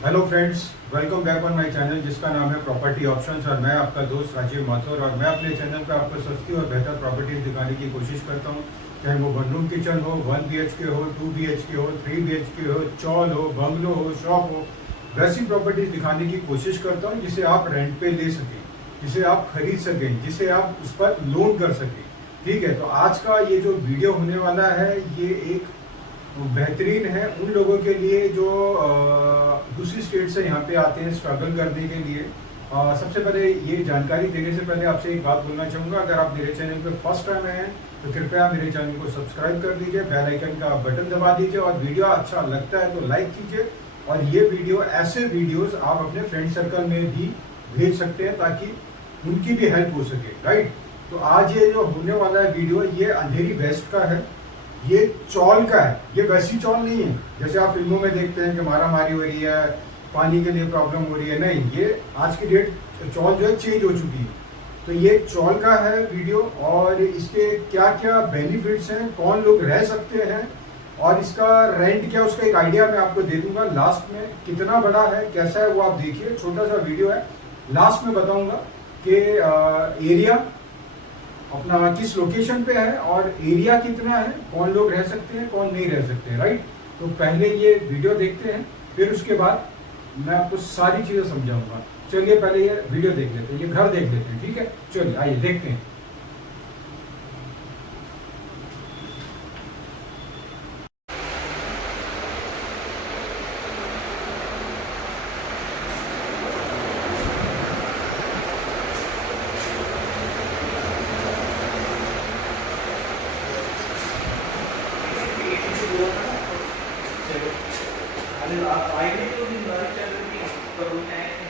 Hello friends, welcome back on my channel जिसका नाम है प्रॉपर्टी ऑप्शंस। और मैं आपका दोस्त राजीव माथुर और मैं अपने चैनल पर आपको सस्ती और बेहतर प्रॉपर्टीज दिखाने की कोशिश करता हूं। चाहे वो वन रूम किचन हो, 1 BHK हो, 2 BHK हो, 3 BHK हो, चॉल हो, बंगलो हो, शॉप हो, वैसी प्रॉपर्टीज दिखाने की कोशिश करता हूँ जिसे आप रेंट पे ले सकें, जिसे आप खरीद सकें, जिसे आप उस पर लोन कर सकें। ठीक है, तो आज का ये जो वीडियो होने वाला है ये एक बेहतरीन है उन लोगों के लिए जो दूसरी स्टेट से यहाँ पे आते हैं स्ट्रगल करने के लिए। सबसे पहले ये जानकारी देने से पहले आपसे एक बात बोलना चाहूँगा, अगर आप मेरे चैनल पर फर्स्ट टाइम आए हैं तो कृपया मेरे चैनल को सब्सक्राइब कर दीजिए, बेल आइकन का बटन दबा दीजिए और वीडियो अच्छा लगता है तो लाइक कीजिए। और ये वीडियो, ऐसे वीडियोस आप अपने फ्रेंड सर्कल में भी भेज सकते हैं ताकि उनकी भी हेल्प हो सके, राइट। तो आज ये जो होने वाला है वीडियो, ये अंधेरी वेस्ट का है, ये चौल का है। ये वैसी चौल नहीं है जैसे आप फिल्मों में देखते हैं कि मारा मारी हो रही है, पानी के लिए प्रॉब्लम हो रही है। नहीं, ये आज की डेट चौल जो है चेंज हो चुकी है। तो ये चौल का है वीडियो और इसके क्या क्या बेनिफिट्स हैं, कौन लोग रह सकते हैं और इसका रेंट क्या, उसका एक आइडिया मैं आपको दे दूंगा। लास्ट में कितना बड़ा है, कैसा है, वो आप देखिए। छोटा सा वीडियो है, लास्ट में बताऊंगा कि एरिया अपना किस लोकेशन पे है और एरिया कितना है, कौन लोग रह सकते हैं, कौन नहीं रह सकते, राइट। तो पहले ये वीडियो देखते हैं, फिर उसके बाद मैं आपको सारी चीजें समझाऊंगा। चलिए पहले ये वीडियो देख लेते हैं, ये घर देख लेते हैं, ठीक है। चलिए आइए देखते हैं। आप आएंगे तो दिन भर चलेंगे पर उन्हें आएंगे।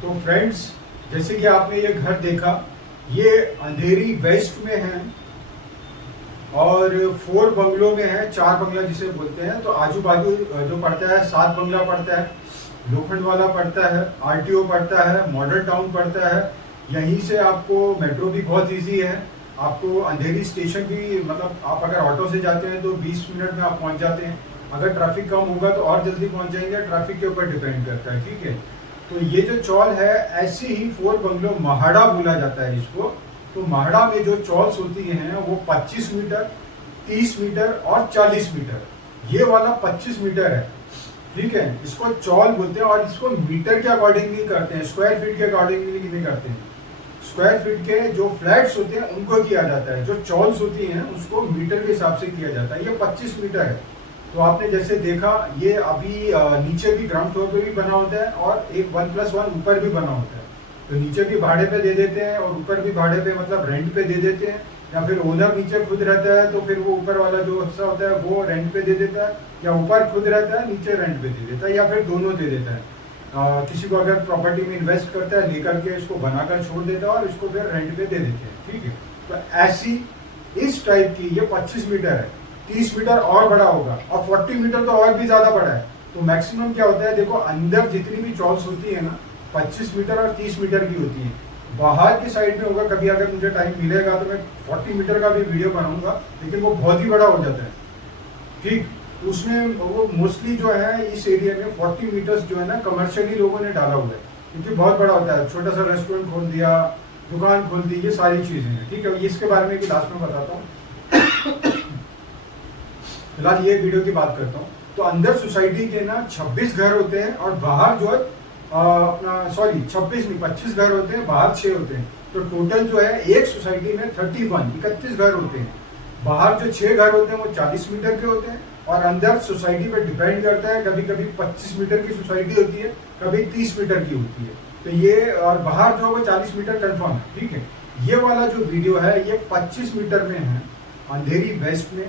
तो फ्रेंड्स, जैसे कि आपने ये घर देखा, ये अंधेरी वेस्ट में है और 4 बंगलों में है, 4 बंगला जिसे बोलते हैं। तो आजू बाजू जो पड़ता है, 7 बंगला पड़ता है, लोखंड वाला पड़ता है, RTO पड़ता है, मॉडल टाउन पड़ता है। यहीं से आपको मेट्रो भी बहुत इजी है, आपको अंधेरी स्टेशन भी, मतलब आप अगर ऑटो से जाते हैं तो 20 मिनट में आप पहुंच जाते हैं। अगर ट्रैफिक कम होगा तो और जल्दी पहुंच जाएंगे, ट्रैफिक के ऊपर डिपेंड करता है, ठीक है। तो ये जो चौल है, ऐसे ही 4 बंगलो महाड़ा बोला जाता है इसको। तो महाड़ा में जो चौल्स होती हैं वो 25 मीटर, 30 मीटर और 40 मीटर। ये वाला 25 मीटर है, ठीक है। इसको चौल बोलते हैं और इसको मीटर के अकॉर्डिंग नहीं करते हैं, स्क्वायर फीट के अकॉर्डिंग नहीं करते हैं। स्क्वायर फीट के जो फ्लैट्स होते हैं उनको किया जाता है, जो चौल्स होती हैं उसको मीटर के हिसाब से किया जाता है। ये 25 मीटर है। तो आपने जैसे देखा, ये अभी नीचे भी ग्राउंड फ्लोर पे भी बना होता है और एक 1+1 ऊपर भी बना होता है। तो नीचे भी भाड़े पे दे देते हैं और ऊपर भी भाड़े पे, मतलब रेंट पे दे देते हैं। या फिर ओनर नीचे खुद रहता है तो फिर वो ऊपर वाला जो हिस्सा होता है वो रेंट पे दे देता है, या ऊपर खुद रहता है नीचे रेंट पे दे देता है, या फिर दोनों दे देता है। किसी को अगर प्रॉपर्टी में इन्वेस्ट करता है, लेकर के इसको बनाकर छोड़ देता है और इसको फिर रेंट पे दे देते हैं, ठीक है। तो ऐसी इस टाइप की ये 25 मीटर है। 30 मीटर और बड़ा होगा और 40 मीटर तो और भी ज्यादा बड़ा है। तो मैक्सिमम क्या होता है, देखो अंदर जितनी भी चॉल्स होती है ना, 25 मीटर और 30 मीटर की होती है। बाहर की साइड में होगा, कभी अगर मुझे टाइम मिलेगा तो मैं 40 मीटर का भी वीडियो बनाऊंगा, लेकिन वो बहुत ही बड़ा हो जाता है, ठीक। तो उसमें वो मोस्टली जो है इस एरिया में 40 मीटर्स जो है ना कमर्शियली लोगों ने डाला हुआ है, क्योंकि बहुत बड़ा होता है। छोटा सा रेस्टोरेंट खोल दिया, दुकान खोल दी, ये सारी चीजें हैं, ठीक है। इसके बारे में लास्ट में बताता हूँ। फिलहाल ये वीडियो की बात करता हूँ। तो अंदर सोसाइटी के ना 26 घर होते हैं और बाहर जो है अपना 26 नहीं 25 घर होते हैं, बाहर 6 होते हैं। तो टोटल जो है एक सोसाइटी में 31 घर होते हैं। बाहर जो 6 घर होते हैं वो 40 मीटर के होते हैं और अंदर सोसाइटी पे डिपेंड करता है, कभी कभी 25 मीटर की सोसाइटी होती है, कभी 30 मीटर की होती है। तो ये और बाहर जो होगा 40 मीटर कंफर्म है, ठीक है। ये वाला जो वीडियो है ये 25 मीटर में है, अंधेरी वेस्ट में,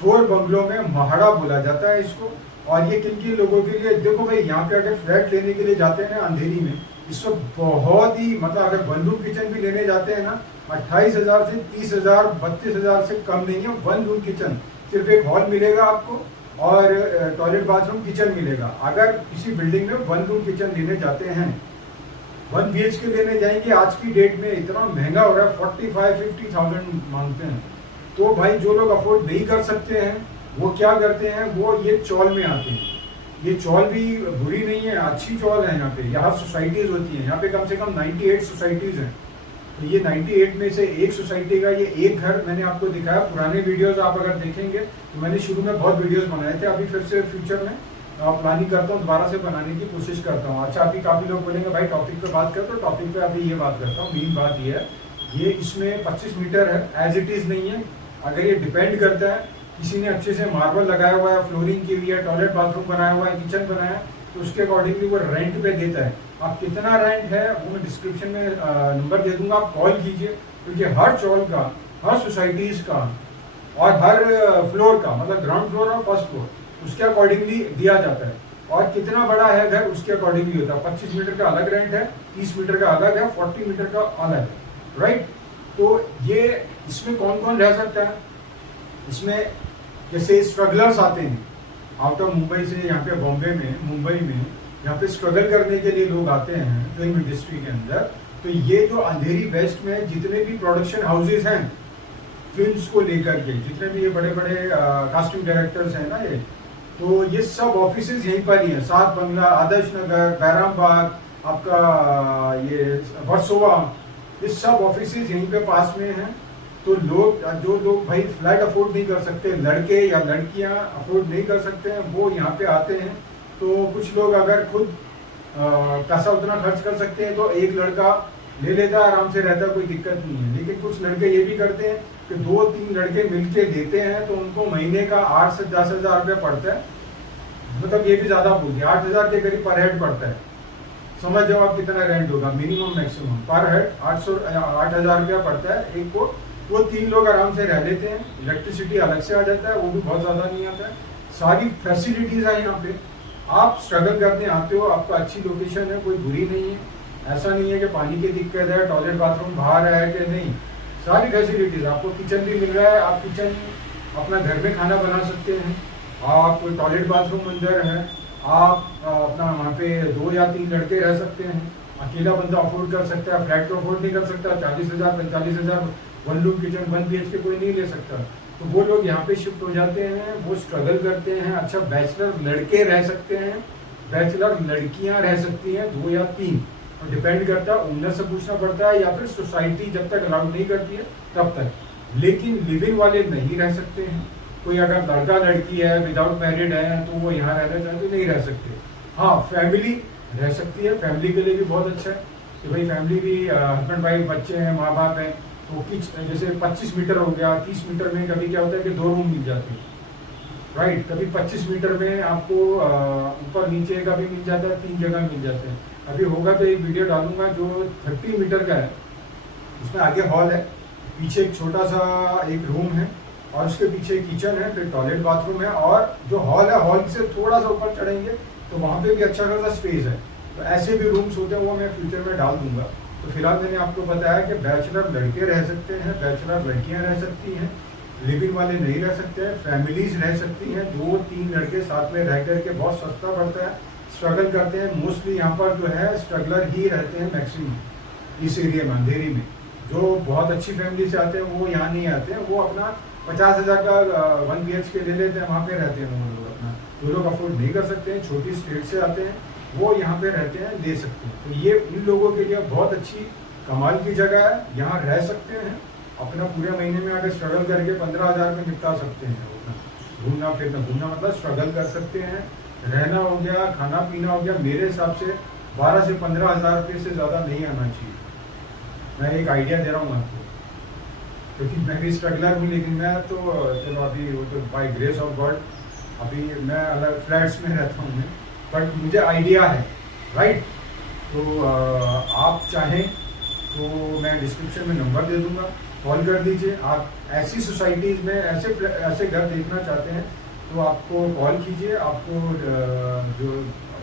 4 बंगलों में, महाड़ा बोला जाता है इसको। और ये किन किन लोगों के लिए, देखो भाई यहाँ पे अगर फ्लैट लेने के लिए जाते हैं ना अंधेरी में, इस वक्त बहुत ही मतलब अगर 1 रूम किचन भी लेने जाते हैं ना, 28,000 से 30,000 32,000 से कम नहीं है 1 रूम किचन। सिर्फ एक हॉल मिलेगा आपको और टॉयलेट बाथरूम किचन मिलेगा। अगर किसी बिल्डिंग में 1 रूम किचन लेने जाते हैं, 1 BHK लेने जाएंगे, आज की डेट में इतना महंगा हो रहा है, 45-50,000 मांगते हैं। तो भाई जो लोग अफोर्ड नहीं कर सकते हैं वो क्या करते हैं, वो ये चौल में आते हैं। ये चौल भी बुरी नहीं है, अच्छी चौल है। यहाँ पे यहाँ सोसाइटीज होती हैं, यहाँ पे कम से कम 98 सोसाइटीज हैं। तो ये 98 में से एक सोसाइटी का ये एक घर मैंने आपको दिखाया। पुराने वीडियोस आप अगर देखेंगे तो मैंने शुरू में बहुत वीडियोस बनाए थे, अभी फिर से फ्यूचर में प्लानिंग करता हूँ, दोबारा से बनाने की कोशिश करता हूँ। अच्छा, अभी काफी लोग बोलेंगे भाई टॉपिक पे बात कर, तो टॉपिक पे अभी ये बात करता हूँ। मेन बात ये है, ये इसमें 25 मीटर है, एज इट इज नहीं है। अगर ये डिपेंड करता है, किसी ने अच्छे से मार्बल लगाया हुआ है, फ्लोरिंग की हुई है, टॉयलेट बाथरूम बनाया हुआ है, किचन बनाया है, तो उसके अकॉर्डिंगली वो रेंट पे देता है। आप कितना रेंट है वो मैं डिस्क्रिप्शन में नंबर दे दूंगा, आप कॉल कीजिए, क्योंकि हर चौल का, हर सोसाइटीज का और हर फ्लोर का, मतलब ग्राउंड फ्लोर और फर्स्ट फ्लोर, उसके अकॉर्डिंगली दिया जाता है। और कितना बड़ा है घर उसके अकॉर्डिंगली होता है। 25 मीटर का अलग रेंट है, 30 मीटर का अलग है, 40 मीटर का अलग है, राइट। तो ये इसमें कौन कौन रह सकता है, इसमें जैसे स्ट्रगलर्स आते हैं आउट ऑफ मुंबई से, यहाँ पे बॉम्बे में, मुंबई में, यहाँ पे स्ट्रगल करने के लिए लोग आते हैं फिल्म इंडस्ट्री के अंदर। तो ये जो अंधेरी वेस्ट में जितने भी प्रोडक्शन हाउसेज हैं फिल्म्स को लेकर के, जितने भी ये बड़े बड़े कास्टिंग डायरेक्टर्स हैं ना, ये तो ये सब ऑफिसेज यहीं पर ही हैं। 7 बंगला, आदर्श नगर, बैराम बाग, आपका ये वर्सोवा, ये सब ऑफिसेज यहीं पे पास में हैं। तो लोग, जो लोग भाई फ्लैट अफोर्ड नहीं कर सकते, लड़के या लड़कियां अफोर्ड नहीं कर सकते हैं, वो यहाँ पे आते हैं। तो कुछ लोग अगर खुद पैसा उतना खर्च कर सकते हैं तो एक लड़का ले लेता है, आराम से रहता है, कोई दिक्कत नहीं है। लेकिन कुछ लड़के ये भी करते हैं कि 2-3 लड़के मिलके देते हैं, तो उनको महीने का 8 से 10,000 रुपया पड़ता है। मतलब ये भी ज्यादा बोल दिया, 8,000 के करीब पर हेड पड़ता है। समझ जाओ आप कितना रेंट होगा, मिनिमम मैक्सिमम पर हेड 8,000 रुपया पड़ता है एक को। वो 3 लोग आराम से रह लेते हैं। इलेक्ट्रिसिटी अलग से आ जाता है, वो भी बहुत ज्यादा नहीं आता है। सारी फैसिलिटीज है यहाँ पे। आप स्ट्रगल करने आते हो, आपका अच्छी लोकेशन है, कोई बुरी नहीं है। ऐसा नहीं है कि पानी की दिक्कत है, टॉयलेट बाथरूम बाहर है कि नहीं, सारी फैसिलिटीज। आपको किचन भी मिल रहा है, आप किचन अपना घर में खाना बना सकते हैं, आप टॉयलेट बाथरूम अंदर है, आप अपना वहाँ पे 2 या 3 लड़के रह सकते हैं। अकेला बंदा अफोर्ड कर सकता है, फ्लैट तो अफोर्ड नहीं कर सकता। 40,000 45,000 1 रूम किचन 1 BHK कोई नहीं ले सकता। तो वो लोग यहाँ पे शिफ्ट हो जाते हैं, वो स्ट्रगल करते हैं। अच्छा, बैचलर लड़के रह सकते हैं, बैचलर लड़कियां रह सकती हैं, 2 या 3, और डिपेंड करता है, ओनर से पूछना पड़ता है या फिर सोसाइटी जब तक अलाउड नहीं करती है तब तक। लेकिन लिव इन वाले नहीं रह सकते हैं। कोई अगर लड़का लड़की है, विदाउट मैरिड है, तो वो यहाँ रहना चाहते तो नहीं रह सकते। हाँ, फैमिली रह सकती है, फैमिली के लिए भी बहुत अच्छा है कि भाई फैमिली भी, हस्बैंड वाइफ, बच्चे हैं, माँ बाप हैं, तो जैसे 25 मीटर हो गया, 30 मीटर में कभी क्या होता है कि 2 रूम मिल जाते हैं, राइट। कभी 25 मीटर में आपको ऊपर नीचे का भी मिल जाता है, 3 जगह मिल जाते हैं। अभी होगा तो एक वीडियो डालूंगा जो 30 मीटर का है, उसमें आगे हॉल है, पीछे एक छोटा सा एक रूम है, और उसके पीछे किचन है, फिर टॉयलेट बाथरूम है, और जो हॉल है, हॉल से थोड़ा सा ऊपर चढ़ेंगे तो वहाँ पे भी अच्छा खासा स्पेस है। तो ऐसे भी रूम्स होते हैं, वो मैं फ्यूचर में डाल दूंगा। तो फिलहाल मैंने आपको बताया कि बैचलर लड़के रह सकते हैं, बैचलर लड़कियां रह सकती हैं, लिव इन वाले नहीं रह सकते हैं, फैमिलीज रह सकती हैं। 2-3 लड़के साथ में रह करके बहुत सस्ता पड़ता है, स्ट्रगल करते हैं। मोस्टली यहाँ पर जो है स्ट्रगलर ही रहते हैं मैक्सिमम इस एरिया में, अंधेरी में। जो बहुत अच्छी फैमिली से आते हैं वो यहाँ नहीं आते हैं, वो अपना 50,000 का 1 BHK ले लेते हैं, वहाँ पे रहते हैं वो लोग। अपना जो लोग अफोर्ड नहीं कर सकते हैं, छोटी स्टेट से आते हैं, वो यहाँ पे रहते हैं, ले सकते हैं। तो ये इन लोगों के लिए बहुत अच्छी कमाल की जगह है, यहाँ रह सकते हैं। अपना पूरे महीने में अगर स्ट्रगल करके 15,000 में निपटा सकते हैं। घूमना फिरना, घूमना मतलब स्ट्रगल कर सकते हैं, रहना हो गया, खाना पीना हो गया। मेरे हिसाब से 12 से 15,000 रुपये से ज़्यादा नहीं आना चाहिए। मैं एक आइडिया दे रहा हूँ आपको, क्योंकि मैं भी स्ट्रगलर हूँ। लेकिन मैं तो चलो अभी वो तो बाय ग्रेस ऑफ गॉड अभी मैं अलग फ्लैट्स में रहता हूँ, बट मुझे आइडिया है, राइट। तो आप चाहें तो मैं डिस्क्रिप्शन में नंबर दे दूंगा, कॉल कर दीजिए। आप ऐसी सोसाइटीज़ में ऐसे घर देखना चाहते हैं तो आपको कॉल कीजिए, आपको जो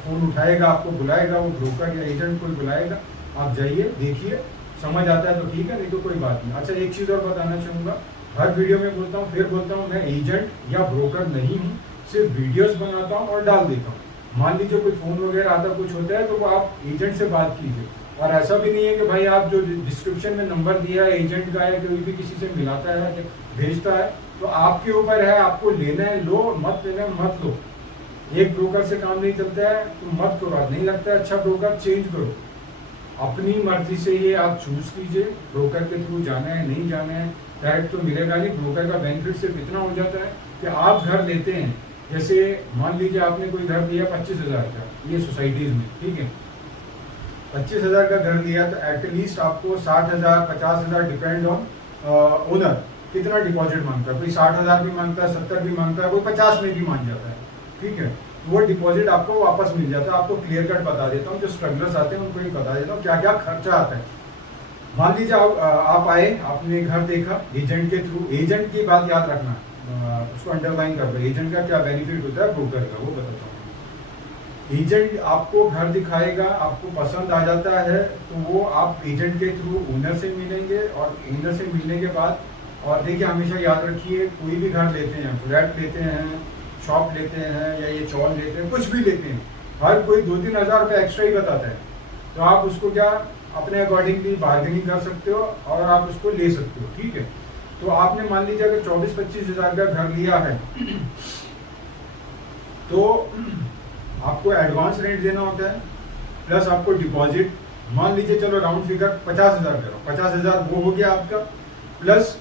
फ़ोन उठाएगा आपको बुलाएगा, वो ब्रोकर या एजेंट कोई बुलाएगा, आप जाइए देखिए, समझ आता है तो ठीक है, नहीं तो कोई बात नहीं। अच्छा, एक चीज़ और बताना चाहूँगा, हर वीडियो में बोलता हूँ, फिर बोलता हूँ, मैं एजेंट या ब्रोकर नहीं हूँ, सिर्फ वीडियोस बनाता हूँ और डाल देता हूँ। मान लीजिए कोई फ़ोन वगैरह आता कुछ होता है तो वो आप एजेंट से बात कीजिए। और ऐसा भी नहीं है कि भाई आप जो डिस्क्रिप्शन में नंबर दिया है एजेंट का है, कोई भी किसी से मिलाता है भेजता है, तो आपके ऊपर है, आपको लेना है लो, मत लेना है मत लो। एक ब्रोकर से काम नहीं चलता है तो मत करो, नहीं लगता है अच्छा ब्रोकर, चेंज करो। अपनी मर्जी से ये आप चूज कीजिए, ब्रोकर के थ्रू जाना है नहीं जाना है, डायरेक्ट तो मिलेगा नहीं। ब्रोकर का बेनिफिट सिर्फ इतना हो जाता है कि आप घर लेते हैं, जैसे मान लीजिए आपने कोई घर लिया 25,000 का, ये सोसाइटीज में, ठीक है, 25,000 का घर लिया तो एटलीस्ट आपको 60,000 50,000 डिपेंड ऑन ओनर कितना डिपॉजिट मांगता है। कोई 60,000 भी मांगता है, 70 भी मांगता है, कोई 50 में भी मांग जाता है, ठीक है। वो डिपॉजिट आपको वापस मिल जाता है। आपको क्लियर कट बता देता हूँ, जो स्ट्रगलर्स आते हैं उनको ही बता देता हूँ क्या क्या खर्चा आता है। मान लीजिए आप आए, आपने घर देखा एजेंट के थ्रू, एजेंट की बात याद रखना, उसको अंडरलाइन कर दो, एजेंट का क्या बेनिफिट होता है ब्रोकर का, वो बताता हूँ। एजेंट आपको घर दिखाएगा, आपको पसंद आ जाता है तो वो आप एजेंट के थ्रू ओनर से मिलेंगे, और ओनर से मिलने के बाद, और देखिए हमेशा याद रखिए, कोई भी घर लेते हैं, फ्लैट लेते हैं, शॉप लेते हैं, या ये चॉल लेते हैं, कुछ भी लेते हैं, हर कोई 2-3 हज़ार रुपये एक्स्ट्रा ही बताता है। तो आप उसको क्या अपने अकॉर्डिंगली बार्गेनिंग कर सकते हो और आप उसको ले सकते हो, ठीक है। तो आपने मान लीजिए अगर 24-25 हज़ार का घर लिया है तो आपको एडवांस रेंट देना होता है, प्लस आपको डिपॉजिट, मान लीजिए चलो राउंड फिगर 50,000 करो, 50,000 वो हो गया आपका, प्लस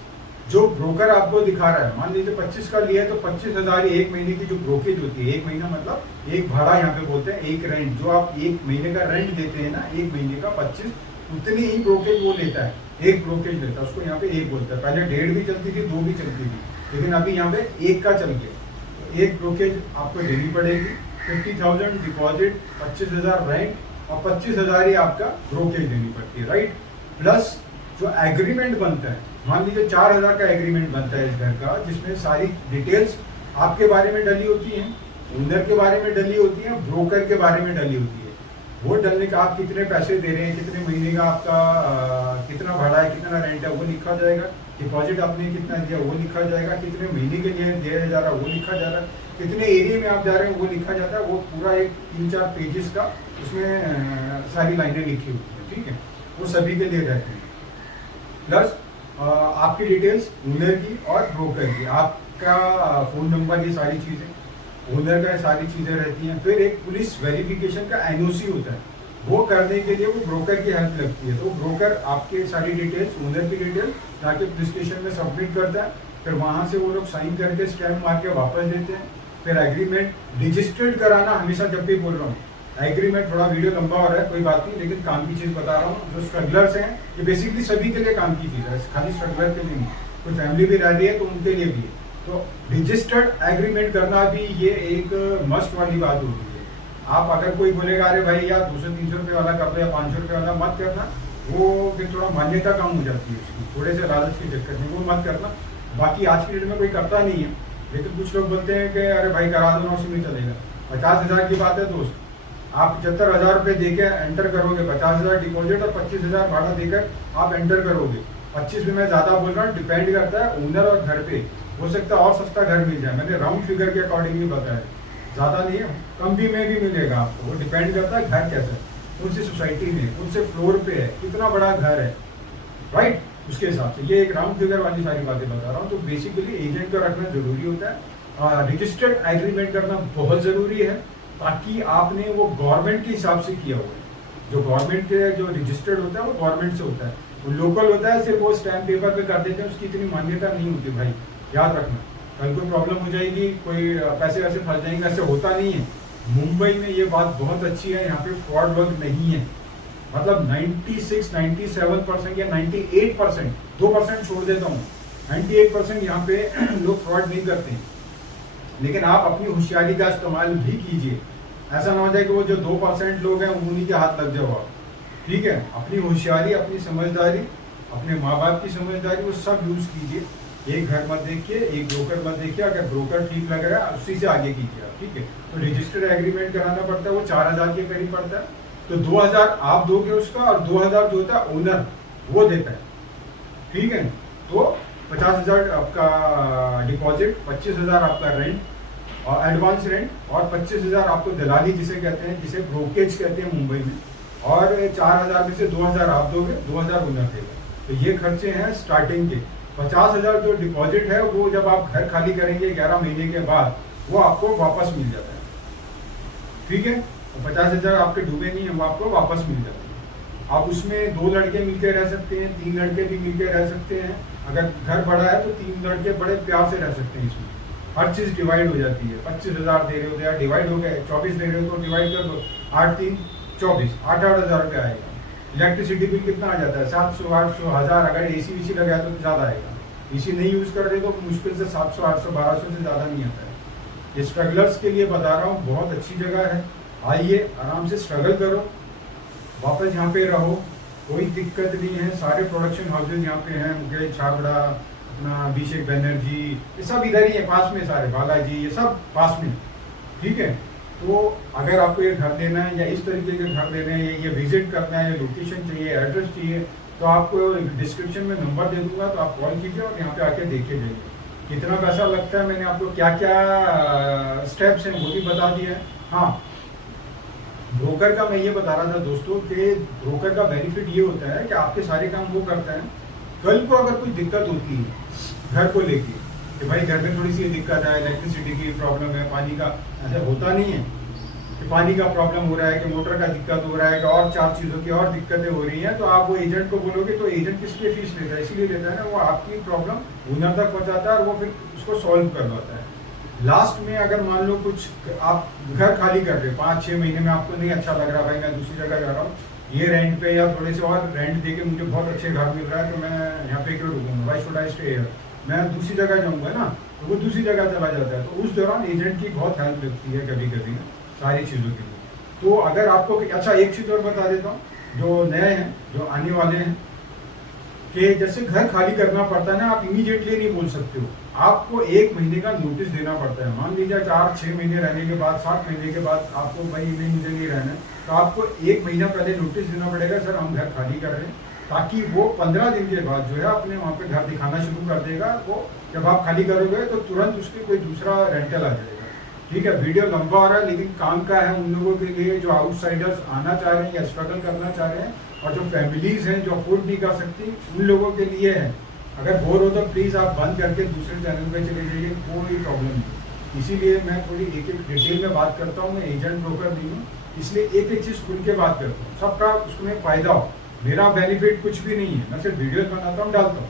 जो ब्रोकर आपको दिखा रहा है, मान लीजिए 25 का लिया है तो 25,000 एक महीने की जो ब्रोकेज होती है, एक महीना मतलब एक भाड़ा यहाँ पे बोलते हैं, एक रेंट, जो आप एक महीने का रेंट देते हैं ना, एक महीने का 25, उतनी ही ब्रोकेज वो लेता है, एक ब्रोकेज लेता है, उसको यहाँ पे एक बोलता है। पहले 1.5 भी चलती थी, 2 भी चलती थी, लेकिन अभी यहाँ पे एक का चल गया। तो एक ब्रोकेज आपको देनी पड़ेगी, 50,000 डिपॉजिट, 25,000 रेंट और 25,000 ही आपका ब्रोकेज देनी पड़ती है, राइट। प्लस जो एग्रीमेंट बनता है, मान लीजिए 4,000 का एग्रीमेंट बनता है इस घर का, जिसमें सारी डिटेल्स आपके बारे में डली होती हैं, ओनर के बारे में डली होती है, ब्रोकर के बारे में डली होती है। वो डलने का आप कितने पैसे दे रहे हैं, कितने महीने का आपका कितना भाड़ा है, कितना रेंट है, वो लिखा जाएगा। डिपॉजिट आपने कितना दिया वो लिखा जाएगा, कितने महीने के लिए दिया जा रहा है वो लिखा जा रहा है, कितने एरिया में आप जा रहे हैं वो लिखा जाता है। वो पूरा एक 3-4 पेजेस का उसमें सारी लाइनें लिखी होती हैं, ठीक है, वो सभी के लिए रहते हैं। प्लस आपकी डिटेल्स ओनर की और ब्रोकर की, आपका फ़ोन नंबर, ये सारी चीज़ें, ओनर का सारी चीज़ें रहती हैं। फिर एक पुलिस वेरिफिकेशन का एनओसी होता है, वो करने के लिए वो ब्रोकर की हेल्प लगती है। तो ब्रोकर आपके सारी डिटेल्स, ओनर की डिटेल जाके पुलिस स्टेशन में सबमिट करता है, फिर वहाँ से वो लोग साइन करके स्टैम्प मार के वापस देते हैं। फिर एग्रीमेंट रजिस्टर्ड कराना, हमेशा जब भी बोल रहा हूँ, एग्रीमेंट थोड़ा वीडियो लंबा हो रहा है, कोई बात नहीं, लेकिन काम की चीज़ बता रहा हूँ। जो स्ट्रगलर्स हैं, ये बेसिकली सभी के लिए काम की चीज़ है, खाली स्ट्रगलर के लिए नहीं, कोई फैमिली भी रह रही है तो उनके लिए भी है। तो रजिस्टर्ड एग्रीमेंट करना भी ये एक मस्ट वाली बात होती है। आप अगर कोई बोलेगा अरे भाई यार 200-300 रुपये वाला कर लो या 500 रुपये वाला मत करना, वो फिर थोड़ा मान्यता कम हो जाती है उसकी, थोड़े से लालच के चक्कर में, वो मत करना। बाकी आज की डेट में कोई करता नहीं है, लेकिन कुछ लोग बोलते हैं कि अरे भाई करा दो ना, उसमें चलेगा। 50,000 की बात है दोस्त, आप 75,000 रुपये देकर एंटर करोगे, 50,000 डिपॉजिट और 25,000 भाड़ा देकर आप एंटर करोगे। 25 में मैं ज़्यादा बोल रहा हूँ, डिपेंड करता है ओनर और घर पे, हो सकता है और सस्ता घर मिल जाए, मैंने राउंड फिगर के अकॉर्डिंगली बताया, ज़्यादा नहीं है, कम भी में भी मिलेगा आपको, वो डिपेंड करता है घर कैसा है, कौन सी सोसाइटी में, कौन से फ्लोर पे है, कितना बड़ा घर है, राइट, उसके हिसाब से। ये एक राउंड फिगर वाली सारी बातें बता रहा हूँ। तो बेसिकली एजेंट का रखना जरूरी होता है, रजिस्टर्ड एग्रीमेंट करना बहुत ज़रूरी है, ताकि आपने वो गवर्नमेंट के हिसाब से किया हुआ है। जो गवर्नमेंट के जो रजिस्टर्ड होता है वो गवर्नमेंट से होता है, वो लोकल होता है, सिर्फ वो स्टैम्प पेपर पे कर देते हैं, उसकी इतनी मान्यता नहीं होती भाई, याद रखना। कल कोई प्रॉब्लम हो जाएगी, कोई पैसे वैसे फंस जाएंगे, ऐसे होता नहीं है। मुंबई में ये बात बहुत अच्छी है, यहाँ पे फ्रॉड वर्क नहीं है, मतलब 96-97% या 98%, 2% छोड़ देता हूँ, 98% यहाँ पे लोग फ्रॉड नहीं करते हैं। लेकिन आप अपनी होशियारी का इस्तेमाल भी कीजिए। ऐसा ना हो जाए कि वो जो 2% लोग हैं उन्हीं के हाथ लग जाओ आप। ठीक है, अपनी होशियारी, अपनी समझदारी, अपने माँ बाप की समझदारी, वो सब यूज़ कीजिए। एक घर मत देखिए, एक ब्रोकर मत देखिए। अगर ब्रोकर ठीक लग रहा है उसी से आगे कीजिए आप। ठीक है, तो रजिस्टर्ड एग्रीमेंट कराना पड़ता है, वो 4,000 के करीब पड़ता है। तो 2,000 आप दोगे उसका, और 2,000 जो होता है ओनर वो देता है। ठीक है, तो 50,000 आपका डिपॉजिट, 25,000 आपका रेंट और एडवांस रेंट, और 25,000 आपको दलाली जिसे कहते हैं, जिसे ब्रोकेज कहते हैं मुंबई में, और 4,000 में से 2,000 आप दोगे, 2,000 ओनर देगा। तो ये खर्चे हैं स्टार्टिंग के। 50,000 जो डिपॉजिट है वो जब आप घर खाली करेंगे 11 महीने के बाद, वो आपको वापस मिल जाता है। ठीक है, तो 50,000 आपके डूबे नहीं है, वो आपको वापस मिल जाता है। आप उसमें 2 लड़के मिलकर रह सकते हैं, 3 लड़के भी मिलकर रह सकते हैं। अगर घर बड़ा है तो 3 लड़के बड़े प्यार से रह सकते हैं। इसमें हर चीज़ डिवाइड हो जाती है। 25,000 दे रहे हो तो यार डिवाइड हो गए, 24 दे रहे हो तो डिवाइड कर दो, 8 3 24, 8,000 रुपये आएगा। इलेक्ट्रिसिटी बिल कितना आ जाता है? 700 800 1000। अगर AC वीसी लगाया तो ज़्यादा आएगा। AC नहीं यूज़ कर रहे तो मुश्किल से 700 800 1200 से ज़्यादा नहीं आता है। ये स्ट्रगलर्स के लिए बता रहा हूँ, बहुत अच्छी जगह है। आइए, आराम से स्ट्रगल करो, वापस यहाँ पे रहो, कोई दिक्कत नहीं है। सारे प्रोडक्शन हाउसेज यहाँ पे हैं, मुकेश छाबड़ा, अपना अभिषेक बनर्जी, ये सब इधर ही है पास में, सारे बालाजी, ये सब पास में। ठीक है, तो अगर आपको ये घर लेना है या इस तरीके के घर लेने हैं, ये विजिट करना है, लोकेशन चाहिए, एड्रेस चाहिए, तो आपको डिस्क्रिप्शन में नंबर दे दूंगा, तो आप कॉल कीजिए और यहाँ पे आके देखे जाइए। कितना पैसा लगता है, मैंने आपको क्या क्या स्टेप्स हैं वो भी बता दिया है। हाँ, ब्रोकर का मैं ये बता रहा था दोस्तों कि ब्रोकर का बेनिफिट ये होता है कि आपके सारे काम वो करता है। कल को अगर कोई दिक्कत होती है घर को लेके, कि भाई घर में थोड़ी सी दिक्कत है, इलेक्ट्रिसिटी की प्रॉब्लम है, पानी का, ऐसा होता नहीं है कि पानी का प्रॉब्लम हो रहा है, कि मोटर का दिक्कत हो रहा है, कि और 4 चीज़ों की और दिक्कतें हो रही हैं, तो आप वो एजेंट को बोलोगे तो एजेंट किस लिए फीस लेता है? इसीलिए लेता है ना, वो आपकी प्रॉब्लम ओनर तक पहुँचाता है और वो फिर उसको सॉल्व करवाता है। लास्ट में अगर मान लो कुछ आप घर खाली कर रहे हो, 5-6 महीने में आपको नहीं अच्छा लग रहा, भाई मैं दूसरी जगह जा रहा हूँ, ये रेंट पे या थोड़े से और रेंट दे के मुझे बहुत अच्छे घर मिल रहा है, तो मैं यहाँ पे क्यों रुकूंगा, why should I stay here, मैं दूसरी जगह जाऊँगा ना, तो वो दूसरी जगह चला जाता है। तो उस दौरान एजेंट की बहुत हेल्प लगती है कभी कभी ना, सारी चीज़ों के लिए। तो अगर आपको, अच्छा एक चीज़ और बता देता हूँ, जो नए हैं, जो आने वाले हैं, कि जैसे घर खाली करना पड़ता है ना, आप इमीडिएटली नहीं बोल सकते हो, आपको 1 महीने का नोटिस देना पड़ता है। मान लीजिए 4-6 महीने रहने के बाद, 7 महीने के बाद आपको भाई नहीं, मुझे नहीं रहना है, तो आपको 1 महीना पहले नोटिस देना पड़ेगा, सर हम घर खाली कर रहे हैं, ताकि वो 15 दिन के बाद जो है अपने वहाँ पे घर दिखाना शुरू कर देगा। वो जब आप खाली करोगे तो तुरंत उसके कोई दूसरा रेंटल आ जाएगा। ठीक है, वीडियो लंबा हो रहा है, लेकिन काम का है उन लोगों के लिए जो आउटसाइडर्स आना चाह रहे हैं या स्ट्रगल करना चाह रहे हैं, और जो फैमिलीज हैं जो अफोर्ड नहीं कर सकती, उन लोगों के लिए है। अगर बोर हो तो प्लीज़ आप बंद करके दूसरे चैनल पे चले जाइए, कोई प्रॉब्लम नहीं। इसीलिए मैं थोड़ी एक एक डिटेल में बात करता हूँ, मैं एजेंट ब्रोकर नहीं हूँ, इसलिए एक एक चीज़ खुल के बात करता हूँ, सबका उसमें फ़ायदा हो। मेरा बेनिफिट कुछ भी नहीं है, मैं सिर्फ वीडियोज़ बनाता हूँ, डालता हूँ।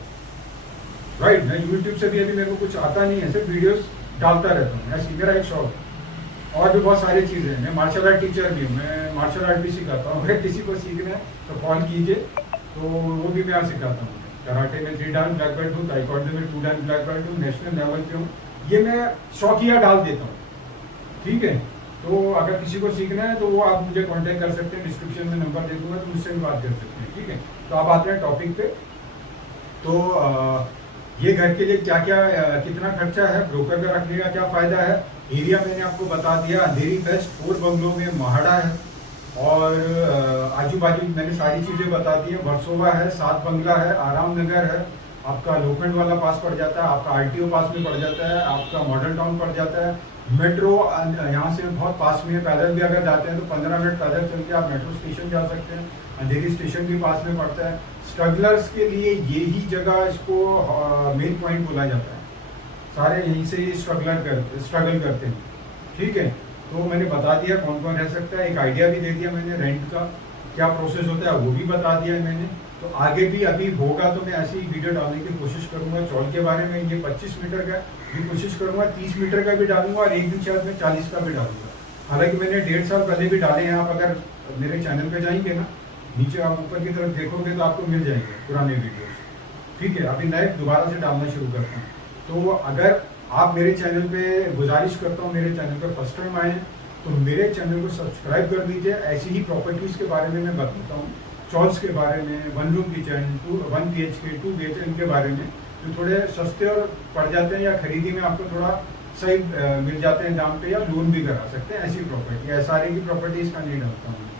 राइट, मैं यूट्यूब से भी अभी मेरे को कुछ आता नहीं है, सिर्फ वीडियोज़ डालता रहता हूँ, ऐसी मेरा एक शौक है। और भी बहुत सारी चीज़ें हैं, मैं मार्शल आर्ट टीचर भी हूँ, मैं मार्शल आर्ट भी सिखाता हूँ। अगर किसी को सीखना है तो कॉल कीजिए, तो वो भी मैं सिखाता हूँ। कराटे में 3 डांस ब्लैक बेल्ट हूँ, ताइक्वांडो में 2 डांस ब्लैक बेल्ट हूँ, नेशनल लेवल पे हूँ। ये मैं शौकिया डाल देता हूँ। ठीक है, तो अगर किसी को सीखना है तो वो आप मुझे कांटेक्ट कर सकते हैं, डिस्क्रिप्शन में नंबर दे दूँगा, तो मुझसे भी बात कर सकते हैं। ठीक है, तो आप आते हैं टॉपिक पे। तो ये घर के लिए क्या क्या कितना खर्चा है, ब्रोकर का रखने का क्या फ़ायदा है, एरिया मैंने आपको बता दिया। अंधेरी बेस्ट 4 बंगलों में महाड़ा है, और आजू बाजू मैंने सारी चीज़ें बता दी हैं। वर्सोवा है, 7 बंगला है, आराम नगर है, आपका लोखंड वाला पास पड़ जाता है, आपका RTO पास में पड़ जाता है, आपका मॉडल टाउन पड़ जाता है, मेट्रो यहाँ से बहुत पास में है। पैदल भी अगर जाते हैं तो 15 मिनट पैदल चल के आप मेट्रो स्टेशन जा सकते हैं। अंधेरी स्टेशन भी पास में पड़ता है। स्ट्रगलर्स के लिए यही जगह इसको मेन पॉइंट बोला जाता है, सारे यहीं से ही स्ट्रगल करते हैं। ठीक है, तो मैंने बता दिया कौन कौन रह सकता है, एक आइडिया भी दे दिया मैंने, रेंट का क्या प्रोसेस होता है वो भी बता दिया है मैंने। तो आगे भी अभी होगा तो मैं ऐसी ही वीडियो डालने की कोशिश करूंगा। चौल के बारे में ये 25 मीटर का भी कोशिश करूंगा, 30 मीटर का भी डालूंगा, और एक दिन शायद मैं 40 का भी डालूंगा। हालांकि मैंने 1.5 साल पहले भी डाले हैं। आप अगर मेरे चैनल पे जाएंगे ना, नीचे आप ऊपर की तरफ देखोगे तो आपको मिल जाएंगे पुराने वीडियोस। ठीक है, अभी नए दोबारा से डालना शुरू करता हूँ। तो अगर आप मेरे चैनल पे गुजारिश करता हूँ, मेरे चैनल पे फर्स्ट टाइम आए हैं तो मेरे चैनल को सब्सक्राइब कर दीजिए। ऐसी ही प्रॉपर्टीज़ के बारे में मैं बताता हूँ, चॉल्स के बारे में, 1 रूम किचन, 1 BHK, 2 BHK, इनके बारे में जो थोड़े सस्ते और पड़ जाते हैं या खरीदी में आपको थोड़ा सही मिल जाते हैं दाम पे, या लोन भी करा सकते हैं। ऐसी प्रॉपर्टी, SRA की प्रॉपर्टीज़ का नहीं डालता हूँ,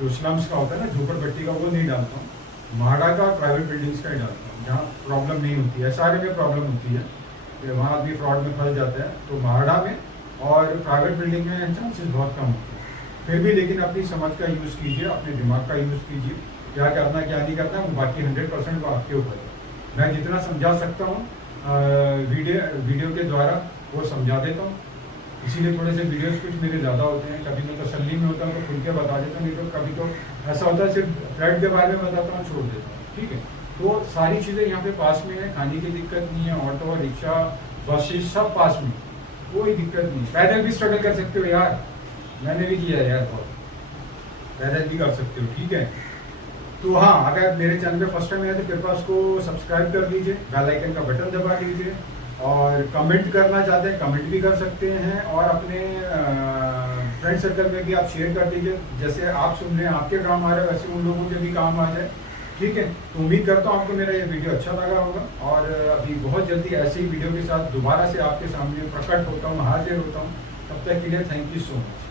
जो स्लम्स का होता है ना, झोपड़पट्टी का, वो नहीं डालता हूँ। महाड़ा का, प्राइवेट बिल्डिंग्स का ही डालता हूँ जहाँ प्रॉब्लम नहीं होती है। SRA में प्रॉब्लम होती है, वहाँ भी फ्रॉड में फंस जाते हैं, तो महाड़ा में और प्राइवेट बिल्डिंग में चांसेस बहुत कम होते हैं। फिर भी लेकिन अपनी समझ का यूज़ कीजिए, अपने दिमाग का यूज़ कीजिए, क्या करना क्या नहीं करना, वो बाकी 100% वो आपके ऊपर है। मैं जितना समझा सकता हूँ वीडियो के द्वारा वो समझा देता हूँ, इसीलिए थोड़े से वीडियोस कुछ मेरे ज़्यादा होते हैं। कभी मैं तसल्ली में होता हूँ तो खुल के बता देता हूँ, नहीं तो कभी तो ऐसा होता है सिर्फ फ्लैट के बारे में बताता हूँ, छोड़ देता हूँ। ठीक है, तो सारी चीज़ें यहाँ पे पास में है, खाने की दिक्कत नहीं है, ऑटो, रिक्शा, बसेस सब पास में, कोई दिक्कत नहीं। पैदल भी स्ट्रगल कर सकते हो यार, मैंने भी किया है यार, बहुत पैदल भी कर सकते हो। ठीक है, तो हाँ, अगर मेरे चैनल पे फर्स्ट टाइम है तो कृपया उसको सब्सक्राइब कर दीजिए, बेल आइकन का बटन दबा दीजिए, और कमेंट करना चाहते हैं कमेंट भी कर सकते हैं, और अपने फ्रेंड सर्कल में भी आप शेयर कर दीजिए। जैसे आप सुन रहे हैं, आपके काम आ रहा है, वैसे उन लोगों के भी काम आ जाए। ठीक है, तो उम्मीद करता हूँ आपको मेरा ये वीडियो अच्छा लगा होगा, और अभी बहुत जल्दी ऐसे ही वीडियो के साथ दोबारा से आपके सामने प्रकट होता हूँ, हाजिर होता हूँ। तब तक के लिए थैंक यू सो मच।